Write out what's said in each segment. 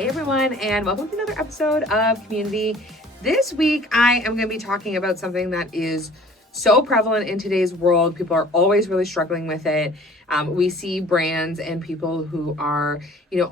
Hey everyone, and welcome to another episode of Community. This week, I am going to be talking about something that is so prevalent in today's world. People are always really struggling with it. We see brands and people who are,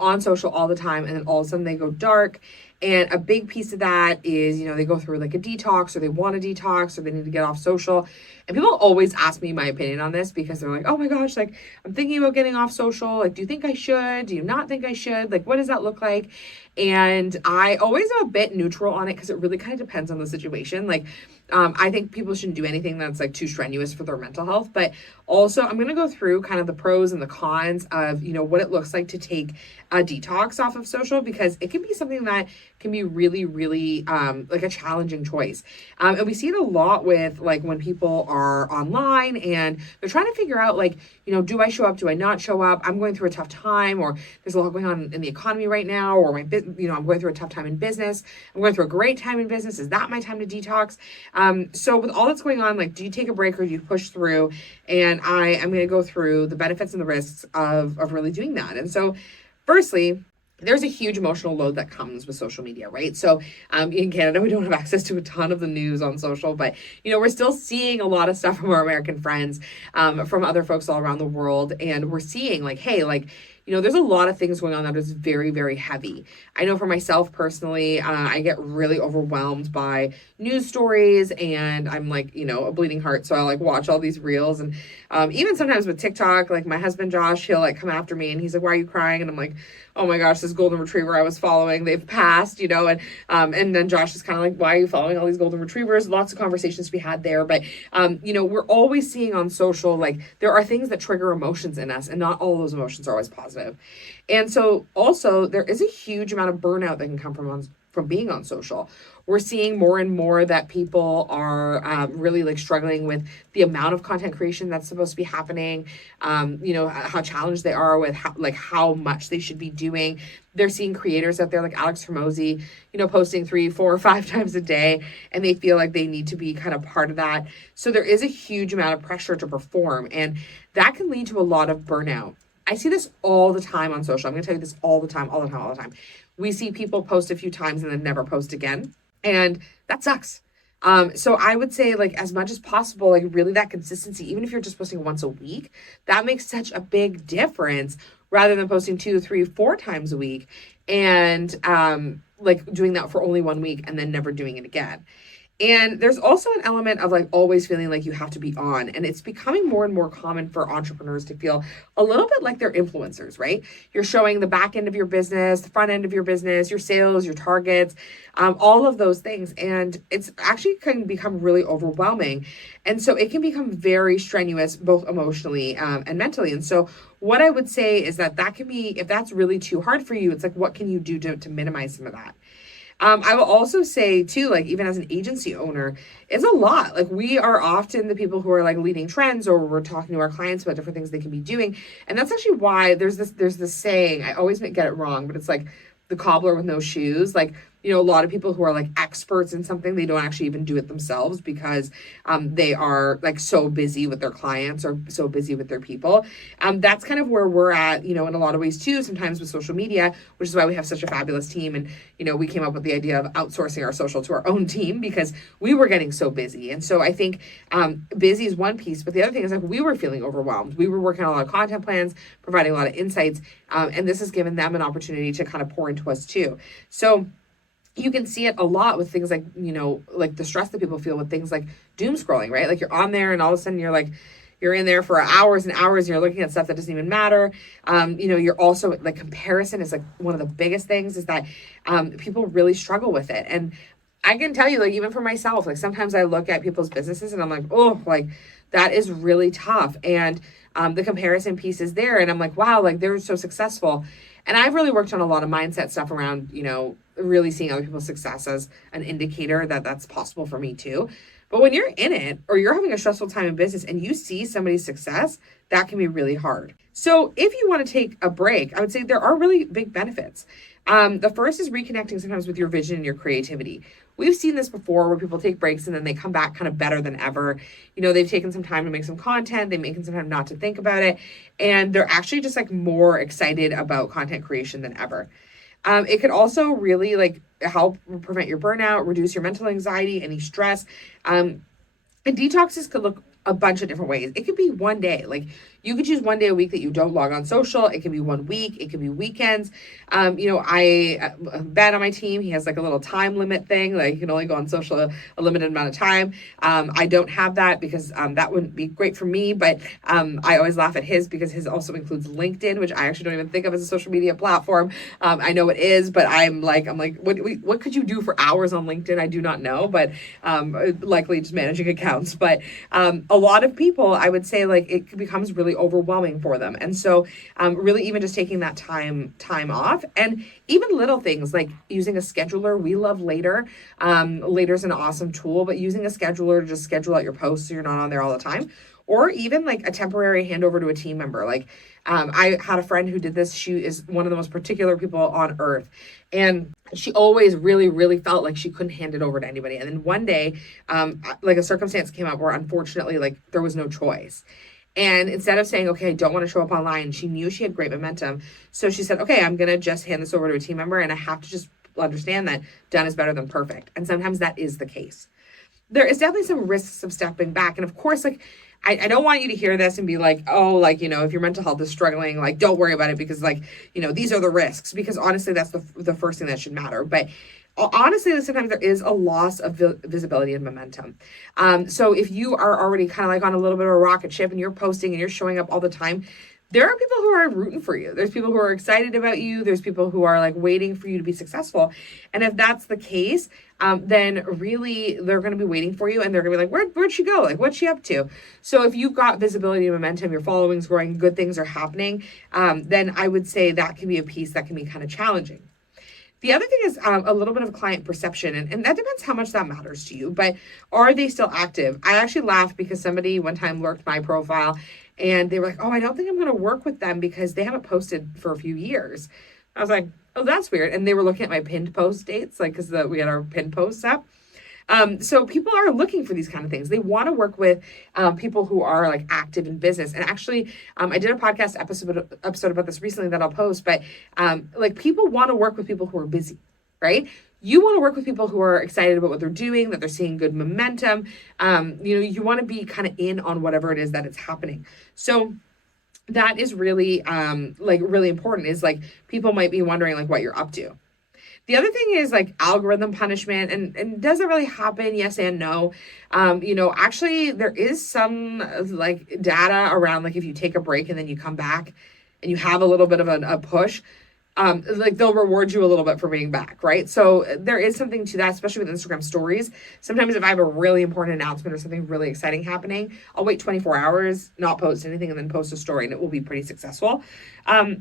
on social all the time, and then all of a sudden they go dark. And a big piece of that is, they go through like a detox, or they want a detox, or they need to get off social. And people always ask me my opinion on this because they're like, oh my gosh, like I'm thinking about getting off social. Like, do you think I should? Do you not think I should? Like, what does that look like? And I always am a bit neutral on it because it really kind of depends on the situation. Like, I think people shouldn't do anything that's like too strenuous for their mental health. But also, I'm going to go through kind of the pros and the cons of, what it looks like to take a detox off of social, because it can be something that can be really, really like a challenging choice. And we see it a lot with like when people are online and they're trying to figure out like, do I show up? Do I not show up? I'm going through a tough time, or there's a lot going on in the economy right now, or I'm going through a tough time in business. I'm going through a great time in business. Is that my time to detox? So with all that's going on, like, do you take a break or do you push through? And I am going to go through the benefits and the risks of really doing that. And so firstly, there's a huge emotional load that comes with social media, right? So in Canada, we don't have access to a ton of the news on social, but, we're still seeing a lot of stuff from our American friends, from other folks all around the world. And we're seeing like, hey, like, there's a lot of things going on that is very, very heavy. I know for myself personally, I get really overwhelmed by news stories, and I'm like, a bleeding heart. So I like watch all these reels, and even sometimes with TikTok, like my husband Josh, he'll like come after me and he's like, why are you crying? And I'm like, oh my gosh, this golden retriever I was following, they've passed, and then Josh is kind of like, why are you following all these golden retrievers? Lots of conversations to be had there. But, we're always seeing on social, like there are things that trigger emotions in us, and not all those emotions are always positive. And so also there is a huge amount of burnout that can come from being on social. We're seeing more and more that people are really like struggling with the amount of content creation that's supposed to be happening, how challenged they are with how much they should be doing. They're seeing creators out there like Alex Hormozy, posting 3, 4, 5 times a day, and they feel like they need to be kind of part of that. So there is a huge amount of pressure to perform, and that can lead to a lot of burnout. I see this all the time on social. I'm going to tell you this all the time. We see people post a few times and then never post again. And that sucks. So I would say like as much as possible, like really that consistency, even if you're just posting once a week, that makes such a big difference rather than posting 2, 3, 4 times a week and like doing that for only 1 week and then never doing it again. And there's also an element of like always feeling like you have to be on. And it's becoming more and more common for entrepreneurs to feel a little bit like they're influencers, right? You're showing the back end of your business, the front end of your business, your sales, your targets, all of those things. And it's actually can become really overwhelming. And so it can become very strenuous, both emotionally and mentally. And so what I would say is that can be, if that's really too hard for you, it's like, what can you do to minimize some of that? I will also say too, like even as an agency owner, it's a lot. Like we are often the people who are like leading trends, or we're talking to our clients about different things they can be doing. And that's actually why there's this saying, I always get it wrong, but it's like the cobbler with no shoes. Like, a lot of people who are like experts in something, they don't actually even do it themselves because they are like so busy with their clients or so busy with their people. That's kind of where we're at, in a lot of ways too, sometimes with social media, which is why we have such a fabulous team. And, we came up with the idea of outsourcing our social to our own team because we were getting so busy. And so I think busy is one piece, but the other thing is like we were feeling overwhelmed. We were working on a lot of content plans, providing a lot of insights, and this has given them an opportunity to kind of pour into us too. So you can see it a lot with things like, like the stress that people feel with things like doom scrolling, right? Like you're on there and all of a sudden you're in there for hours and hours and you're looking at stuff that doesn't even matter. You're also like comparison is like one of the biggest things is that people really struggle with it. And I can tell you, like, even for myself, like sometimes I look at people's businesses and I'm like, oh, like that is really tough. And the comparison piece is there. And I'm like, wow, like they're so successful. And I've really worked on a lot of mindset stuff around, really seeing other people's success as an indicator that that's possible for me too. But when you're in it or you're having a stressful time in business and you see somebody's success, that can be really hard. So if you want to take a break, I would say there are really big benefits. The first is reconnecting sometimes with your vision and your creativity. We've seen this before where people take breaks and then they come back kind of better than ever. They've taken some time to make some content. They've taken some time not to think about it. And they're actually just like more excited about content creation than ever. It could also really like help prevent your burnout, reduce your mental anxiety, any stress. And detoxes could look a bunch of different ways. It could be one day. Like you could choose one day a week that you don't log on social. It could be 1 week. It could be weekends. Ben on my team, he has like a little time limit thing. Like you can only go on social a limited amount of time. I don't have that because that wouldn't be great for me. But I always laugh at his because his also includes LinkedIn, which I actually don't even think of as a social media platform. I know it is, but I'm like, what could you do for hours on LinkedIn? I do not know, but likely just managing accounts. But a lot of people, I would say, like it becomes really overwhelming for them, and so really even just taking that time off, and even little things like using a scheduler. We love Later. Later's an awesome tool, but using a scheduler to just schedule out your posts so you're not on there all the time, or even like a temporary handover to a team member. Like I had a friend who did this. She is one of the most particular people on earth, and she always really, really felt like she couldn't hand it over to anybody. And then one day, like a circumstance came up where unfortunately, like there was no choice. And instead of saying, okay, I don't want to show up online, she knew she had great momentum. So she said, okay, I'm going to just hand this over to a team member, and I have to just understand that done is better than perfect. And sometimes that is the case. There is definitely some risks of stepping back. And of course, like, I don't want you to hear this and be like, oh, like, if your mental health is struggling, like, don't worry about it because, like, these are the risks. Because honestly, that's the first thing that should matter. But honestly, sometimes there is a loss of visibility and momentum. So if you are already kind of like on a little bit of a rocket ship and you're posting and you're showing up all the time, there are people who are rooting for you. There's people who are excited about you. There's people who are like waiting for you to be successful. And if that's the case, then really they're going to be waiting for you, and they're going to be like, where'd she go? Like, what's she up to? So if you've got visibility and momentum, your following's growing, good things are happening, then I would say that can be a piece that can be kind of challenging. The other thing is a little bit of client perception, and that depends how much that matters to you, but are they still active? I actually laughed because somebody one time lurked my profile, and they were like, oh, I don't think I'm going to work with them because they haven't posted for a few years. I was like, oh, that's weird. And they were looking at my pinned post dates, like, because we had our pinned posts up. So people are looking for these kind of things. They want to work with people who are like active in business. And actually, I did a podcast episode about this recently that I'll post, but like people want to work with people who are busy, right? You want to work with people who are excited about what they're doing, that they're seeing good momentum. You want to be kind of in on whatever it is that it's happening. So that is really really important, is like people might be wondering like what you're up to. The other thing is like algorithm punishment, and does it really happen? Yes and no. Actually there is some like data around like if you take a break and then you come back and you have a little bit of a push, like they'll reward you a little bit for being back, right? So there is something to that, especially with Instagram stories. Sometimes if I have a really important announcement or something really exciting happening, I'll wait 24 hours, not post anything, and then post a story, and it will be pretty successful.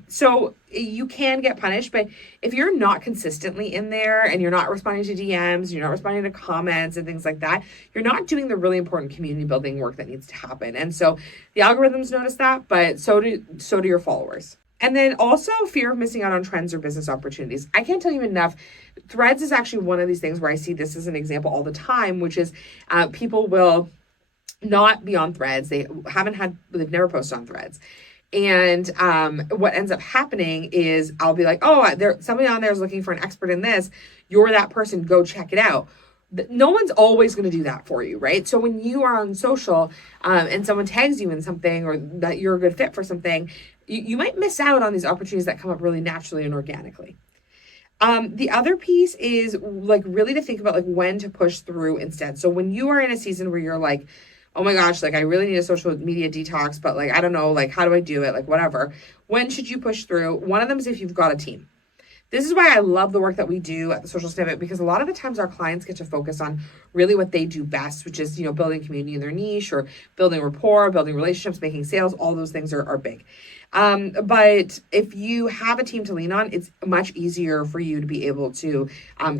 So you can get punished, but if you're not consistently in there and you're not responding to DMs, you're not responding to comments and things like that, you're not doing the really important community building work that needs to happen. And so the algorithms notice that, but so do your followers. And then also fear of missing out on trends or business opportunities. I can't tell you enough. Threads is actually one of these things where I see this as an example all the time, which is people will not be on Threads. They've never posted on Threads. And what ends up happening is I'll be like, oh, somebody on there is looking for an expert in this. You're that person. Go check it out. No one's always going to do that for you, right? So when you are on social and someone tags you in something or that you're a good fit for something, you might miss out on these opportunities that come up really naturally and organically. The other piece is like really to think about like when to push through instead. So when you are in a season where you're like, oh my gosh, like I really need a social media detox, but like, I don't know, like how do I do it? Like whatever. When should you push through? One of them is if you've got a team. This is why I love the work that we do at the Social Snippet, because a lot of the times our clients get to focus on really what they do best, which is, building community in their niche or building rapport, building relationships, making sales. All those things are big. But if you have a team to lean on, it's much easier for you to be able to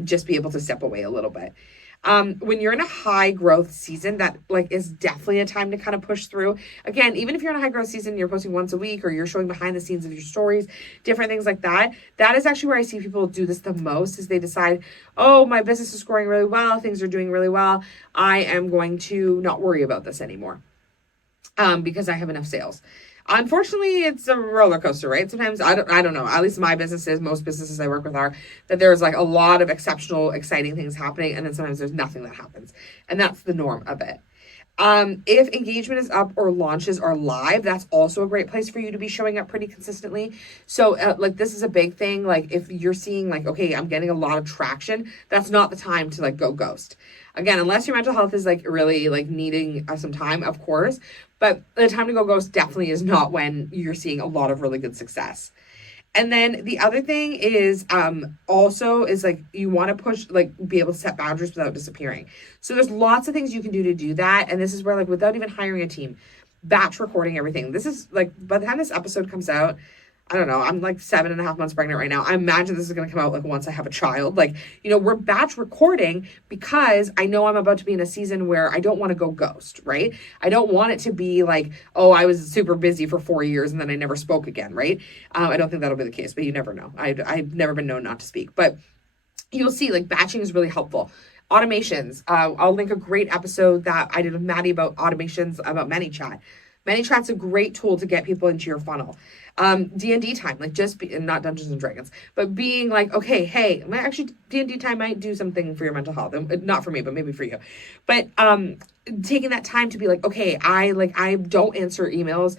just be able to step away a little bit. When you're in a high growth season, that like is definitely a time to kind of push through. Again, even if you're in a high growth season, you're posting once a week or you're showing behind the scenes of your stories, different things like that. That is actually where I see people do this the most, is they decide, oh, my business is growing really well. Things are doing really well. I am going to not worry about this anymore because I have enough sales. Unfortunately, it's a roller coaster, right? Sometimes I don't know. At least my businesses, most businesses I work with are that there's like a lot of exceptional, exciting things happening, and then sometimes there's nothing that happens, and that's the norm of it. If engagement is up or launches are live, that's also a great place for you to be showing up pretty consistently. So, like, this is a big thing. Like, if you're seeing, like, okay, I'm getting a lot of traction, that's not the time to, like, go ghost. Again, unless your mental health is, like, really, like, needing some time, of course. But the time to go ghost definitely is not when you're seeing a lot of really good success. And then the other thing is also is like you want to push, like, be able to set boundaries without disappearing. So there's lots of things you can do that. And this is where, like, without even hiring a team, batch recording everything. This is like, by the time this episode comes out, I don't know, I'm like 7.5 months pregnant right now. I imagine this is going to come out like once I have a child. Like, we're batch recording because I know I'm about to be in a season where I don't want to go ghost, right? I don't want it to be like, oh, I was super busy for 4 years and then I never spoke again, right? I don't think that'll be the case, but you never know. I've never been known not to speak, but you'll see, like, batching is really helpful. Automations. I'll link a great episode that I did with Maddie about automations, about ManyChat. ManyChat's a great tool to get people into your funnel. D&D time, like, just be, not Dungeons and Dragons, but being like, okay, hey, actually D&D time might do something for your mental health. Not for me, but maybe for you. But taking that time to be like, okay, I don't answer emails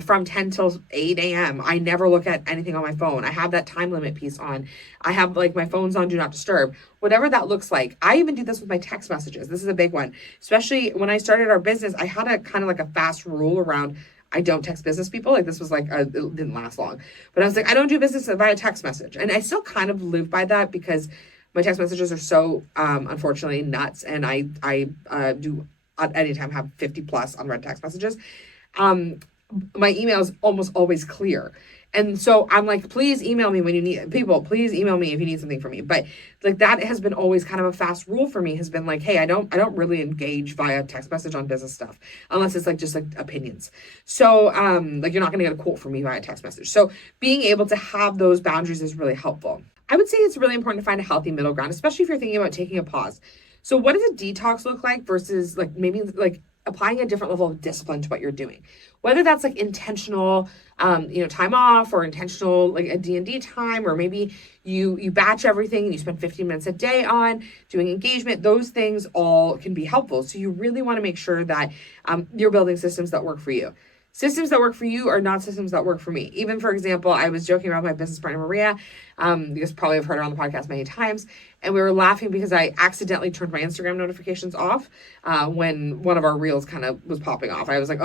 from 10 till 8 a.m. I never look at anything on my phone. I have that time limit piece on. I have, like, my phone's on do not disturb, whatever that looks like. I even do this with my text messages. This is a big one, especially when I started our business. I had a kind of like a fast rule around, I don't text business people. Like, this was like, it didn't last long, but I was like, I don't do business via text message. And I still kind of live by that because my text messages are so, unfortunately, nuts. And I do at any time have 50 plus unread text messages. My email is almost always clear. And so I'm like, please email me when you need people. Please email me if you need something from me. But like, that has been always kind of a fast rule for me, has been like, hey, I don't really engage via text message on business stuff unless it's like just like opinions. So like, you're not going to get a quote from me via text message. So being able to have those boundaries is really helpful. I would say it's really important to find a healthy middle ground, especially if you're thinking about taking a pause. So what does a detox look like versus like maybe like applying a different level of discipline to what you're doing, whether that's like intentional, time off, or intentional, like a D&D time, or maybe you batch everything and you spend 15 minutes a day on doing engagement. Those things all can be helpful. So you really want to make sure that you're building systems that work for you. Systems that work for you are not systems that work for me. Even, for example, I was joking around with my business partner, Maria, because probably I've heard her on the podcast many times. And we were laughing because I accidentally turned my Instagram notifications off when one of our reels kind of was popping off. I was like,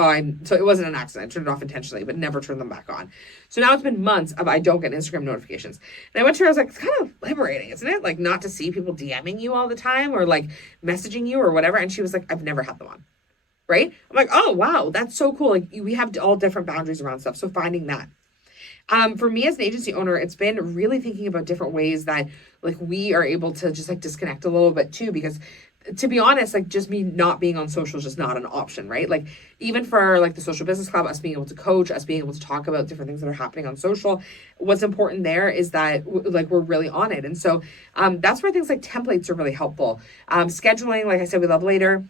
so it wasn't an accident. I turned it off intentionally, but never turned them back on. So now it's been months of I don't get Instagram notifications. And I went to her, I was like, it's kind of liberating, isn't it? Like, not to see people DMing you all the time or like messaging you or whatever. And she was like, I've never had them on. Right? I'm like, oh, wow, that's so cool. Like, we have all different boundaries around stuff. So finding that. For me as an agency owner, it's been really thinking about different ways that like we are able to just like disconnect a little bit too, because to be honest, like just me not being on social is just not an option, right? Like even for like the Social Business Club, us being able to coach, us being able to talk about different things that are happening on social, what's important there is that like we're really on it. And so that's where things like templates are really helpful. Scheduling, like I said, we love later.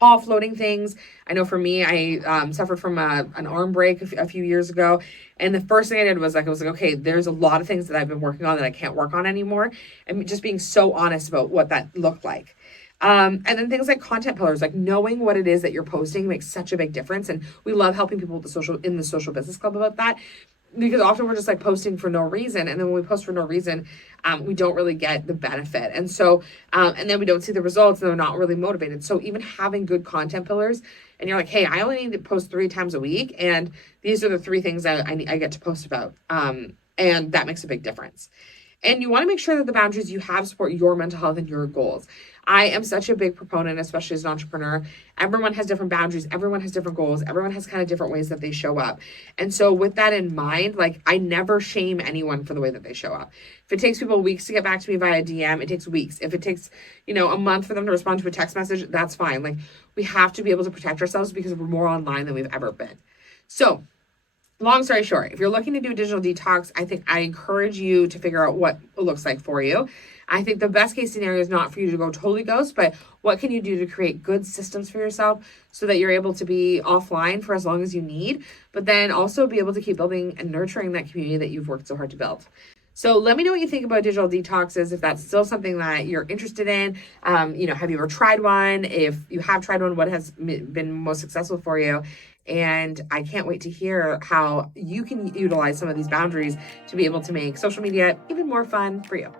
Offloading things. I know for me, I suffered from an arm break a few years ago. And the first thing I did was I was like, okay, there's a lot of things that I've been working on that I can't work on anymore. And just being so honest about what that looked like. And then things like content pillars, like knowing what it is that you're posting makes such a big difference. And we love helping people with in the Social Business Club about that. Because often we're just like posting for no reason. And then when we post for no reason, we don't really get the benefit. And so, and then we don't see the results and they're not really motivated. So even having good content pillars and you're like, hey, I only need to post 3 times a week. And these are the 3 things I get to post about. And that makes a big difference. And you want to make sure that the boundaries you have support your mental health and your goals. I am such a big proponent, especially as an entrepreneur. Everyone has different boundaries. Everyone has different goals. Everyone has kind of different ways that they show up. And so with that in mind, like I never shame anyone for the way that they show up. If it takes people weeks to get back to me via DM, it takes weeks. If it takes, a month for them to respond to a text message, that's fine. Like we have to be able to protect ourselves because we're more online than we've ever been. So long story short, if you're looking to do a digital detox, I encourage you to figure out what it looks like for you. I think the best case scenario is not for you to go totally ghost, but what can you do to create good systems for yourself so that you're able to be offline for as long as you need, but then also be able to keep building and nurturing that community that you've worked so hard to build. So let me know what you think about digital detoxes, if that's still something that you're interested in. Have you ever tried one? If you have tried one, what has been most successful for you? And I can't wait to hear how you can utilize some of these boundaries to be able to make social media even more fun for you.